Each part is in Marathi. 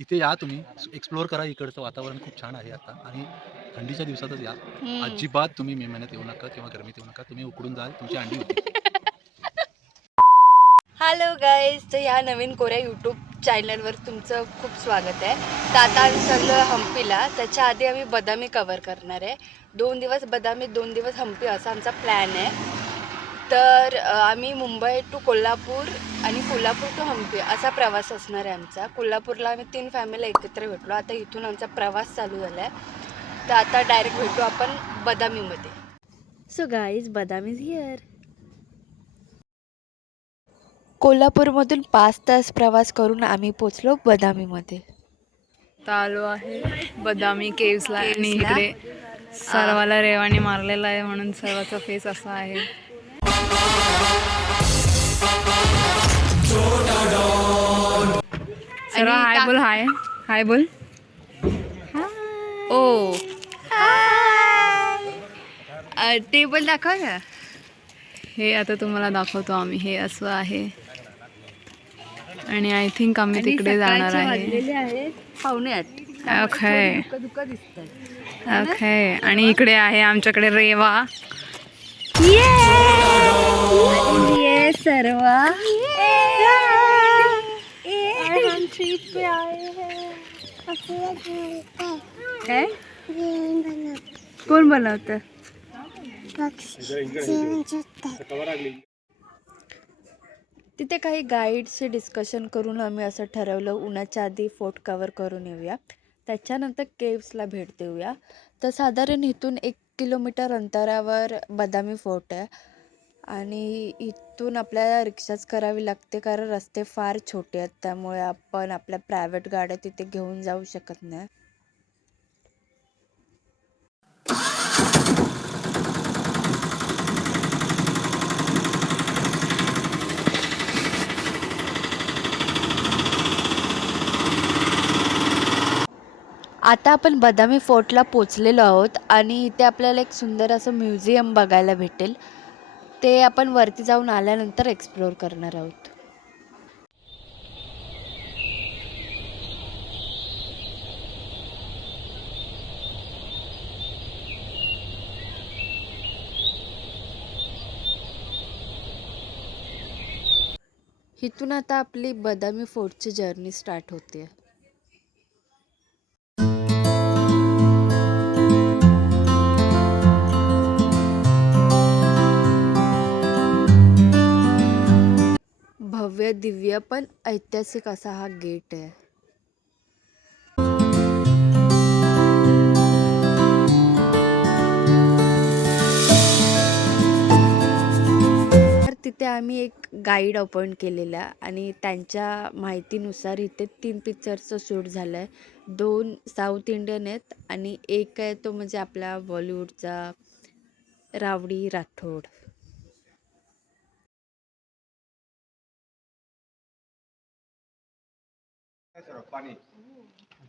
इथे या तुम्ही एक्सप्लोअर करा. इकडचं वातावरण खूप छान आहे आता आणि थंडीच्या दिवसातच या. अजिबात तुम्ही मे महिन्यात येऊ नका किंवा गरमीत येऊ नका. तुम्ही उकडून जाल, तुमची अंडी होतील. हॅलो गाईज, तर ह्या नवीन कोऱ्या यूट्यूब चॅनलवर तुमचं खूप स्वागत आहे. तर आता आम्ही चाललो हम्पीला. त्याच्या आधी आम्ही बदामी कवर करणार आहे. 2 दिवस बदामी, 2 दिवस हम्पी असा आमचा प्लॅन आहे. तर आम्ही मुंबई टू कोल्हापूर आणि कोल्हापूर टू हम्पी असा प्रवास असणार आहे आमचा. कोल्हापूरला आम्ही 3 फॅमिली एकत्र भेटलो. आता इथून आमचा प्रवास चालू झाला आहे. तर आता डायरेक्ट भेटू आपण बदामीमध्ये. So guys, Badami is here. कोल्हापूरमधून 5 तास प्रवास करून आम्ही पोचलो बदामीमध्ये. आलो आहे बदामी केव्सला आणि इकडे सर्वाला रेवाने मारलेला आहे म्हणून सर्वाचा फेस असा आहे. सर्व हाय बोल, हाय हाय बोल. ओ टेबल दाखव ना. हे आता तुम्हाला दाखवतो आम्ही. हे असं आहे आणि आय थिंक आम्ही तिकडे जाणार आहे. पाहुण्यात ओके दुःख दिसतात. ओके. आणि इकडे आहे आमच्याकडे रेवा. ये सर्वा काय कोण बनवत? तिथे काही गाईडचे डिस्कशन करून आम्ही असं ठरवलं उन्हाच्या आधी फोर्ट कवर करून येऊया, त्याच्यानंतर केव्सला भेट देऊया. तर साधारण इथून 1 किलोमीटर अंतरावर बदामी फोर्ट आहे आणि इथून आपल्याला रिक्षाच करावी लागते कारण रस्ते फार छोटे आहेत. त्यामुळे आपण आपल्या प्रायव्हेट गाड्या तिथे घेऊन जाऊ शकत नाही. आता आपण बदामी फोर्टला पोचलेलो आहोत आणि इथे आपल्याला एक सुंदर असं म्युझियम बघायला भेटेल. ते आपण वरती जाऊन आल्यानंतर एक्सप्लोअर करणार आहोत. इथून आता आपली बदामी फोर्टची जर्नी स्टार्ट होते. भव्य दिव्य पण ऐतिहासिक असा हा गेट आहे. तर तिथे आम्ही एक गाईड अपॉइंट केलेला आणि त्यांच्या माहितीनुसार इथे 3 पिक्चरचं शूट झालं आहे. 2 साऊथ इंडियन आहेत आणि एक आहे तो म्हणजे आपला बॉलिवूडचा रावडी राठोड. सर पानी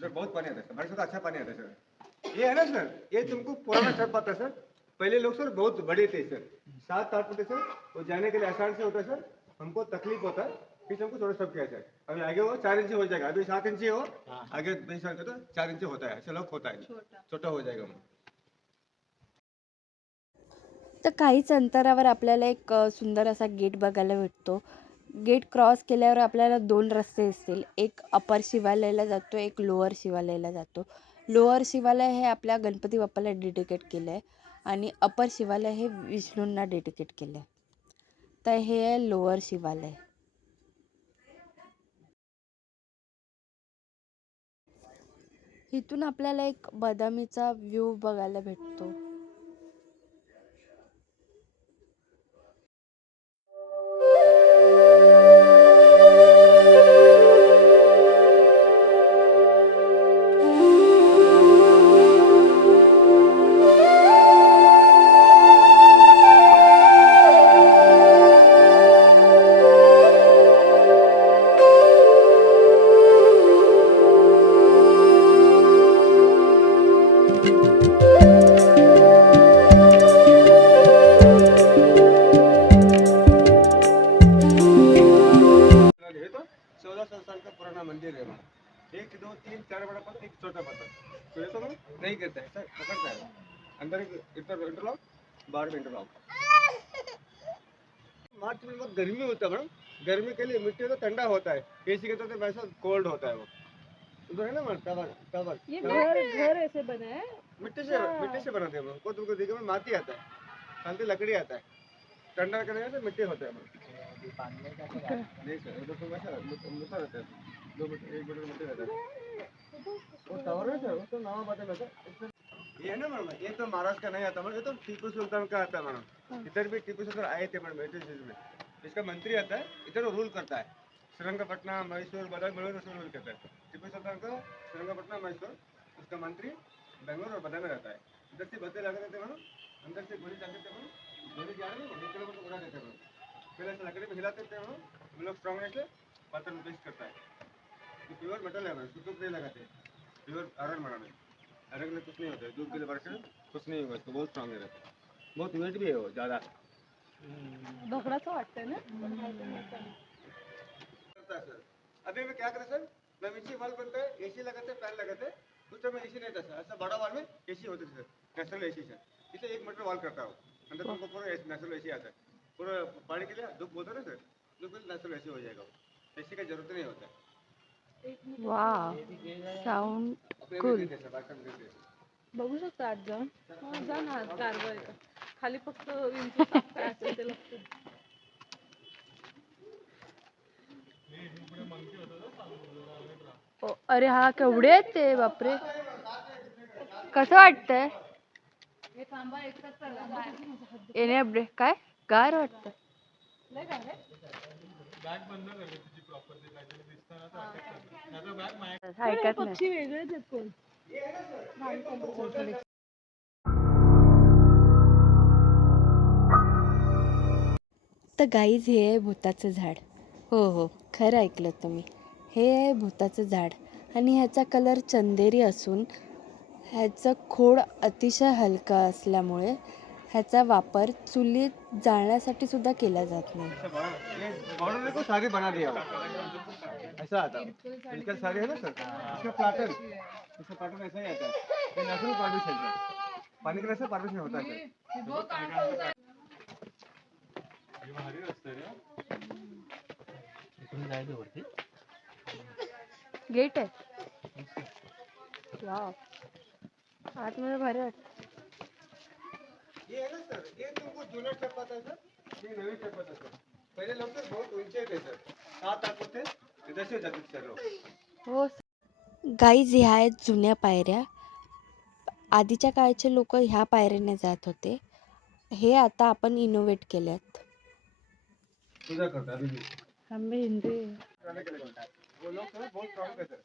सर बहुत पानी आता है सर, अच्छा पानी आता है सर. ये है ना सर, ये तुमको पुराना शर्ट पाता है सर. पहले लोग सर बहुत बड़े थे सर, 7-8 फुट सर. वो जाने के लिए आसान से होता है सर. हमको तकलीफ होता है, फिर हमको थोड़ा सब किया सर. अभी आगे वो 4 इंच हो जाएगा. अभी 7 इंच हो, आगे 20 साल का तो 4 इंच होता है. ऐसा लोग होता है, छोटा हो जाएगा. तर काहीच अंतरावर आपल्याला एक सुंदर असा गेट बघायला भेटतो. गेट क्रॉस केल्यावर आपल्याला 2 रस्ते दिसतील. एक अपर शिवालयाला जातो, एक लोअर शिवालयाला जातो. लोअर शिवालय हे आपल्या गणपती बाप्पाला डेडिकेट केलं आहे आणि अपर शिवालय हे विष्णूंना डेडिकेट केलं आहे. तर हे आहे लोअर शिवालय. इथून आपल्याला एक बदामीचा व्ह्यू बघायला भेटतो. दो तीन चार बड़ा पत्थर एक छोटा पत्थर, तो ये तो नहीं गिरता है सर, पकड़ता है अंदर इंटरलॉक बाहर में इंटरलॉक। मार्च में बहुत गर्मी होता है मैडम, गर्मी के लिए मिट्टी तो ठंडा होता है, एसी के तो वैसा कोल्ड होता है वो। उधर है ना मैडम टावर टावर ये घर ऐसे बना है मिट्टी से बनाते हैं वो, को तुमको देखो में माटी आता है, खाली लकड़ी आता है, ठंडा करने से मिट्टी होता है नहीं सर, वो तो वैसा मोटा रहता है, 2 मीटर 1 मीटर मिट्टी रहता है वो टावर है सर, वो तो नाम बात है वैसा। ये है ना मैडम, ये तो महाराष्ट्र का नहीं आता मैडम, ये तो टीपू सुल्तान का आता है मैडम। इधर भी टीपू सुल्तान आए थे मैडम इस चीज में, इसका मंत्री आता है इधर रूल करता है, श्रीरंगपट्टनम मैसूर बदामी बेंगलोर रूल करता है। टीपू सुल्तान का श्रीरंगपट्टनम मैसूर, उसका मंत्री बेंगलोर और बदामी रहता है। इधर से बत्ते लगा देते मैडम, अंदर से गोली डाल देते मैडम, गोली जा रही है 1 किलोमीटर उड़ा देते मैडम, फिर ऐसे लकड़ी में हिलाते थे मैडम, हम लोग स्ट्रॉन्ग से पत्थर में पेस्ट करता है। ये प्योर मेटल है मैडम, सुतुक नहीं लगाते, प्योर आयरन मैडम है, आयरन में कुछ नहीं होता है, दूध के लिए वर्ष कुछ नहीं होगा इसको, बहुत स्ट्रॉन्ग है, बहुत वेट भी है वो ज़्यादा। ढोकळाचं वाटतंय ना करता है सर। अभी मैं क्या करें सर, मैं नीचे वाल बनता है, एसी लगाते हैं, फैन लगाते हैं, उस समय एसी नहीं था सर, ऐसा बड़ा वाल में एसी होते थे सर, नेचुरल एसी सर, इसे 1 मीटर वाल करता हूँ, अंदर तुमको पूरा नेचुरल एसी आता है, पूरा पानी के लिए धूप बोलते ना सर, धूप के लिए नेचुरल एसी हो जाएगा, एसी का जरूरत नहीं होता है। वा साऊंड अपने Cool. में देते हैं सर, बाथरूम देते हैं। बघू शकता आत जाऊन जा ना आत गारवा आहे का खाली फक्त विंचू साप काय असेल ते लागतं अरे हा केवढे आहेत ते बापरे, कसं वाटतंय येणे अपडेट काय गार वाटतं ऐकत नाही पक्षी वेगळेच आहेत कोण तर गाईज हे आहे भुताचं झाड. हो हो खरं ऐकलं तुम्ही, हे आहे भुताचं झाड आणि ह्याचा कलर चंदेरी असून ह्याचं खोड अतिशय हलका असल्यामुळे ह्याचा वापर चुलीत जाळण्यासाठी सुद्धा केला जात नाही. ऐसा बड़ा ये बॉर्डर देखो सारी बना दिया हुआ। ऐसा आता है इसका सारी है ना सर, इसका पैटर्न, इसका पैटर्न ऐसा ही आता है, ये नेचुरल पार्टिशन है, पानी के ऐसा पार्टिशन होता है सर। ये भारी रस्ता है इकडून जायचं वरती. गेट आहे वाव आतमध्ये भारी वाटतं. ये है ना सर, ये तुमको जूना स्टेप आता है सर, ये नवी स्टेप आता है सर। पहले लोग सर बहुत ऊंचे थे सर, 7 8 फुट थे, इधर से जाते थे सर लोग। हो गाईज ह्या आहेत जुन्या पायऱ्या. आधीच्या काळचे लोक ह्या पायऱ्याने जात होते, हे आता आपण इनोव्हेट केल्यात. पूजा करता है अभी भी। आंबे हिंदी जाने के लिए बोलता है। वो लोग सर बहुत स्ट्रॉन्ग थे सर,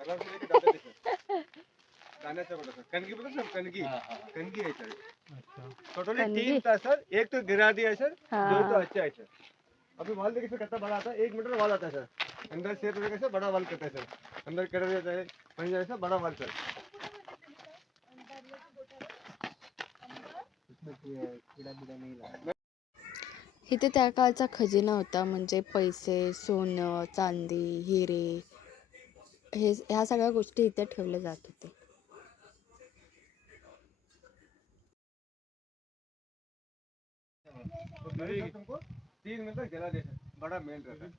अगर से लेके जाते थे सर, जाने से बोला सर, कनगी बोलते सर, कनगी कनगी है सर, टोटली कनगी? 3 था सर, एक तो गिरा दिया है सर, हाँ। 2 तो अच्छा है सर। अभी वाल देखिए सर कितना बड़ा आता है, 1 मीटर वाल आता है सर, अंदर से तो कैसे बड़ा वाल करता है सर, अंदर कर देता है वहीं जैसा बड़ा वाल सर। इसमें कीड़ा बीड़ा नहीं लगा। इथे त्या काळचा खजिना होता, म्हणजे पैसे, सोनं, चांदी, हिरे, ह्या सगळ्या गोष्टी इथे ठेवल्या जात होते. तो मेरे सर तुमको 3 मीटर जला दे सर, बड़ा मेल रहता है,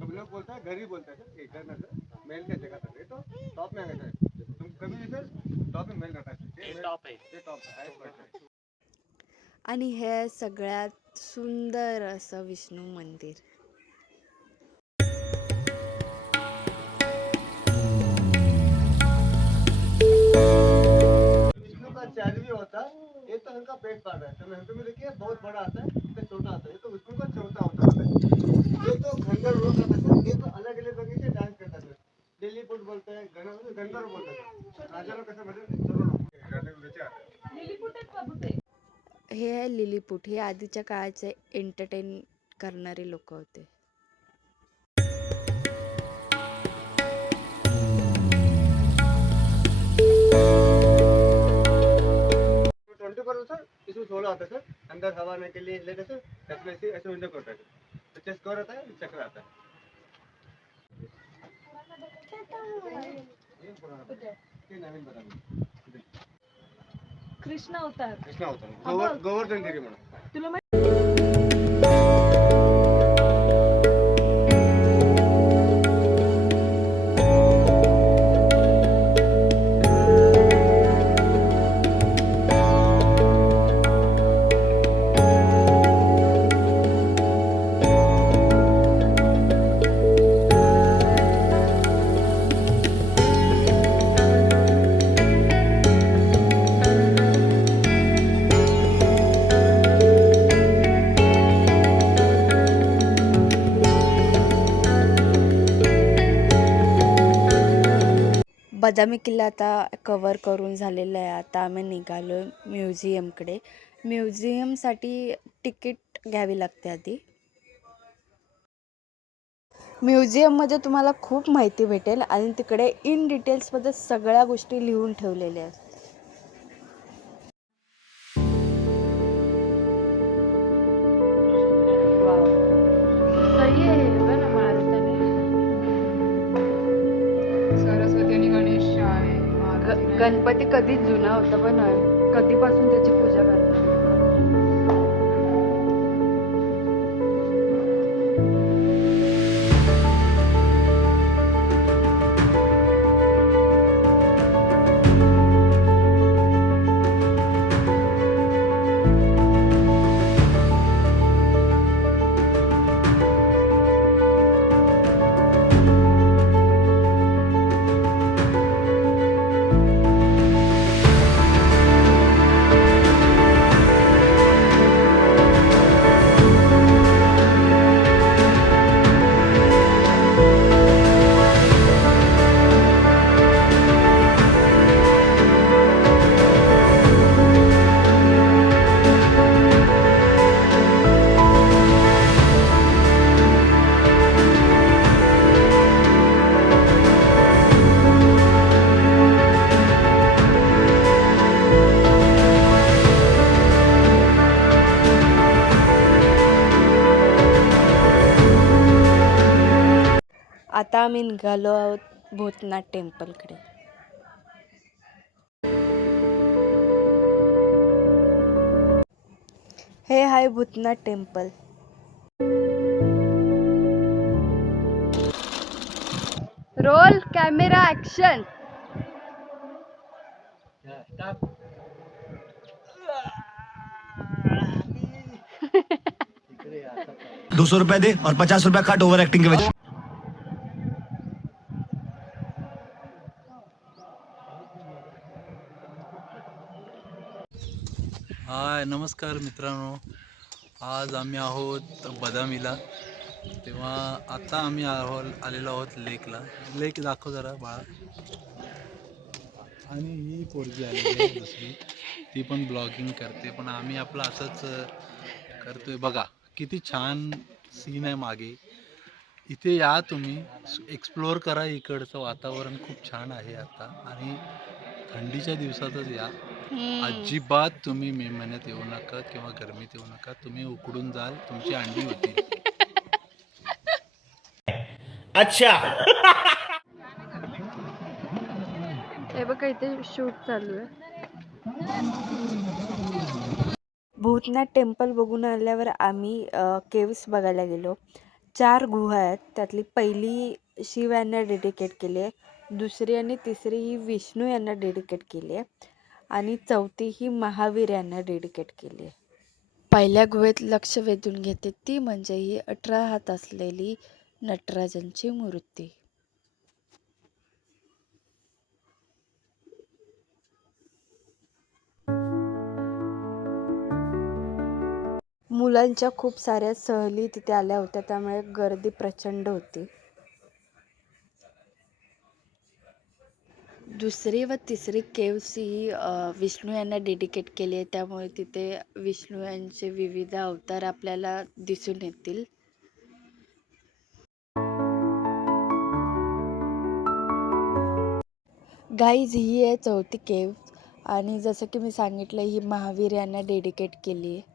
कभी लोग बोलता है घर ही बोलता है सर, एक घर ना सर, मेल का जगह सर, ये तो टॉप में आ गया सर, तुम कभी भी सर टॉप में मेल रहता है सर, ये टॉप है, ये टॉप है, हाईएस्ट पॉइंट है। आणि हे सगळ्यात सुंदर असं विष्णू मंदिर. विष्णु का चार भी होता है, ये तो उनका पेट पार्ट है, तो हमको में देखिए बहुत बड़ा आता है, इससे छोटा आता है, ये तो विष्णु का चौथा होता है, ये तो खंडर रोल करता है सर, ये तो अलग अलग तरीके से डांस करता है सर, दिल्ली पुट बोलते हैं, गंदर बोलते हैं, राजा लोग कैसे बोलते हैं, चलो लोग राजा लोग नीचे आते हैं। हे आहे लिलीपुट, हे आधीच्या काळाचे एंटरटेन करणारे लोक होते. 20% सर, इसमें 16 आता है सर, अंदर हवा आने के लिए लेते सर, ऐसे विंडो करता है सर, तो चेस्ट कवर आता है, चक्र आता है। ते नवीन बदामी कृष्ण अवतार कृष्णा होता गोवर्धन गिरी म्हणून. तुला बदामी किल्ला आता कवर करून झालेला आहे. आता आम्ही निघालो म्युझियमकडे. म्युझियमसाठी तिकीट घ्यावी लागते आधी. म्युझियममध्ये तुम्हाला खूप माहिती भेटेल आणि तिकडे इन डिटेल्समध्ये सगळ्या गोष्टी लिहून ठेवलेल्या आहेत. सरस्वती आणि गणेश आहे. गणपती कधी जुना होता पण कधीपासून त्याची पूजा करतात. आता आम्ही निघालो आहोत भूतनाथ टेम्पलकडे. हे आहे Bhootnath temple. Roll camera action. ₹200 दे और ₹50 काट ओवर एक्टिंग के वजह. हाय नमस्कार मित्रांनो, आज आम्ही आहोत बदामीला. तेव्हा आता आम्ही आलेलो आहोत लेकला. लेक दाखव जरा बाळा. आणि ही पोरगी आलेली आहे दुसरी, ती पण ब्लॉगिंग करते. पण आम्ही आपलं असंच करतोय. बघा किती छान सीन आहे मागे. इथे या तुम्ही, एक्सप्लोअर करा. इकडचं वातावरण खूप छान आहे आता. आणि थंडीच्या दिवसातच या. अजिबात तुम्ही मे महिन्यात येऊ नका किंवा गरमीत येऊ नका. तुम्ही उकडून जाल, तुमची अंडी होतील. अच्छा. हे बघा इथे शूट चालू आहे. भूतनाथ टेम्पल बघून आल्यावर आम्ही केव्स बघायला गेलो. 4 गुहा आहेत. त्यातली पहिली शिव यांना डेडिकेट केली आहे, दुसरी आणि तिसरी ही विष्णू यांना डेडिकेट केली आहे आणि चौथी ही महावीर यांना डेडिकेट केली आहे. पहिल्या गुहेत लक्ष वेधून घेते ती म्हणजे ही 18 हात असलेली नटराजांची मूर्ती. मुलांच्या खूप साऱ्या सहली तिथे आल्या होत्या, त्यामुळे गर्दी प्रचंड होती. दुसरी व तिसरी केव्स ही विष्णू यांना डेडिकेट केली आहे, त्यामुळे तिथे विष्णू यांचे विविध अवतार आपल्याला दिसून येतील. गाईज ही आहे चौथी केव्ह आणि जसं की मी सांगितलं ही महावीर यांना डेडिकेट केली आहे.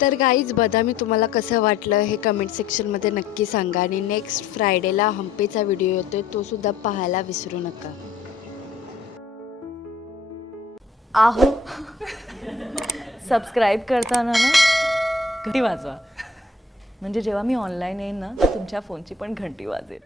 तर गाईज बदामी तुम्हाला कसं वाटलं हे कमेंट सेक्शनमध्ये नक्की सांगा. आणि नेक्स्ट फ्रायडेला हम्पीचा व्हिडिओ येतोय, तो सुद्धा पाहायला विसरू नका. आहो सबस्क्राईब करताना ना घंटी वाजवा, म्हणजे जेव्हा मी ऑनलाईन येईन ना तुमच्या फोनची पण घंटी वाजेल.